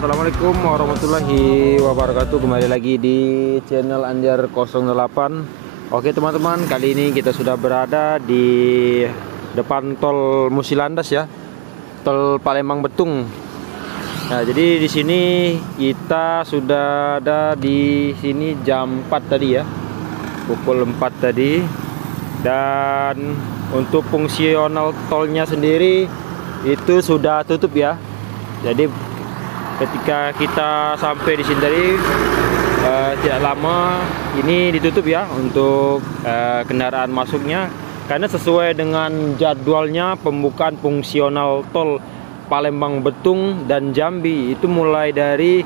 Assalamualaikum warahmatullahi wabarakatuh. Kembali lagi di channel Anjar 08. Oke teman-teman, kali ini kita sudah berada di depan tol Musilandas ya, tol Palembang Betung. Nah, jadi di sini kita sudah ada di sini jam 4 tadi ya, pukul 4 tadi. Dan untuk fungsional tolnya sendiri itu sudah tutup ya. Jadi ketika kita sampai di sini tadi tidak lama ini ditutup ya untuk kendaraan masuknya, karena sesuai dengan jadwalnya pembukaan fungsional tol Palembang Betung dan Jambi itu mulai dari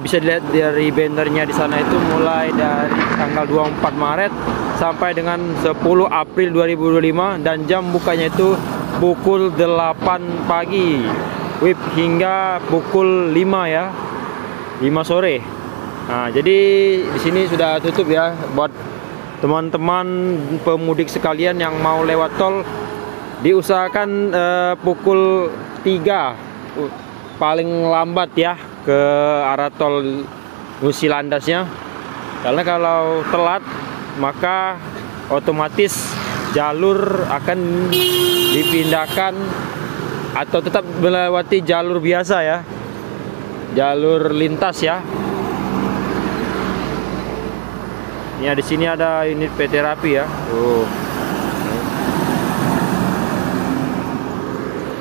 bisa dilihat dari bannernya di sana, itu mulai dari tanggal 24 Maret sampai dengan 10 April 2025, dan jam bukanya itu pukul 8 pagi WIB hingga pukul 5 ya, 5 sore. Nah, jadi di sini sudah tutup ya buat teman-teman pemudik sekalian yang mau lewat tol. Diusahakan pukul 3 paling lambat ya ke arah tol Musilandasnya, karena kalau telat maka otomatis jalur akan dipindahkan atau tetap melewati jalur biasa ya, jalur lintas ya. Ini di sini ada unit PT Rapi ya.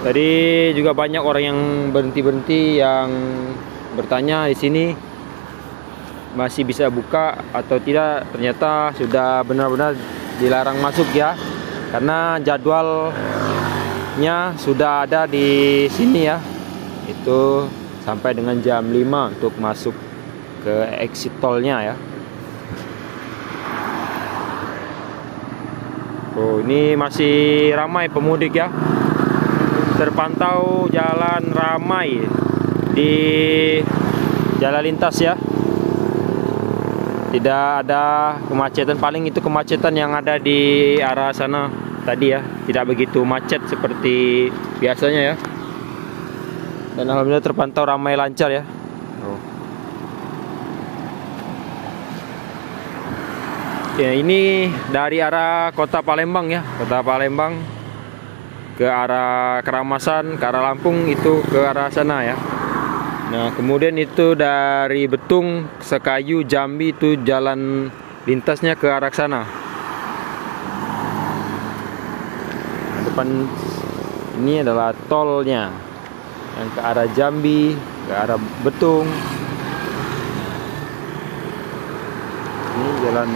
Tadi juga banyak orang yang berhenti yang bertanya di sini masih bisa buka atau tidak. Ternyata sudah benar-benar dilarang masuk ya, karena jadwalnya sudah ada di sini ya, itu sampai dengan jam 5 untuk masuk ke exit tolnya ya. Oh, ini masih ramai pemudik ya, terpantau jalan ramai di jalan lintas ya. Tidak ada kemacetan, paling itu kemacetan yang ada di arah sana tadi ya, tidak begitu macet seperti biasanya ya. Dan alhamdulillah terpantau ramai lancar ya. Ya, ini dari arah kota Palembang ya, kota Palembang ke arah Keramasan, ke arah Lampung, itu ke arah sana ya. Nah, kemudian itu dari Betung, Sekayu, Jambi, itu jalan lintasnya ke arah sana. Nah, depan ini adalah tolnya yang ke arah Jambi, ke arah Betung. Ini jalan